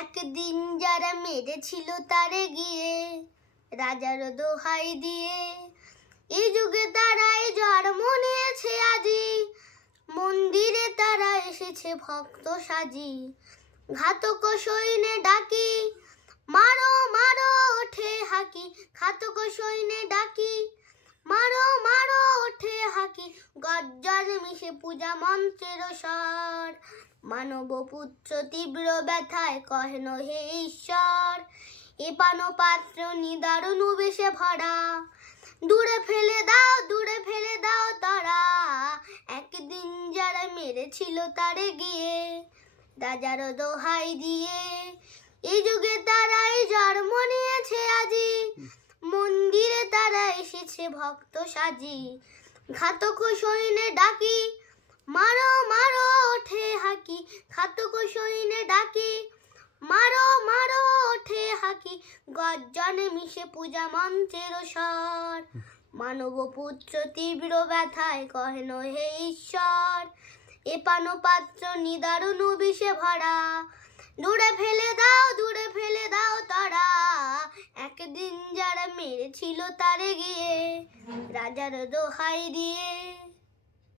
একদিন যারা মেরেছিল তারে গিয়ে রাজার দোহাই দিয়ে, এই যুগে তারাই জন্ম নিয়েছে আজি, মন্দিরে তারা এসেছে ভক্ত সাজি। ঘাতক সৈন্যে ডাকি মারো মারো ওঠে হাকি, ঘাতক সৈন্যে ডাকি মারো মারো ওঠে হাকি, গর্জন মিশে পূজা মন্ত্রের স্বর। মানব পুত্র তীব্র ব্যথায় কহেন হে ঈশ্বর, এ পান পাত্র নিদারুণ বেশে ভরা, দূরে ফেলে দাও তারা। একদিন যারা মেরেছিল তারে গিয়ে রাজার দোহাই দিয়ে, এই যুগে তারাই জন্ম নিয়েছে আজি, মন্দিরে তারা এসেছে ভক্ত সাজি। ঘাতক সৈন্যে ডাকি মারো মারো ওঠে হাকি, ঘাতক সৈন্যে ডাকি মারো মারো ওঠে হাকি, গর্জনে মিশে পূজা মন্ত্রের স্বর। মানব পুত্র তীব্র ব্যথায় কহেন হে ঈশ্বর, এ পান পাত্র নিদারুণ বিষে ভরা, দূরে ফেলে দাও তারা। একদিন যারা মেরেছিল তারে গিয়ে রাজার দোহাই দিয়ে।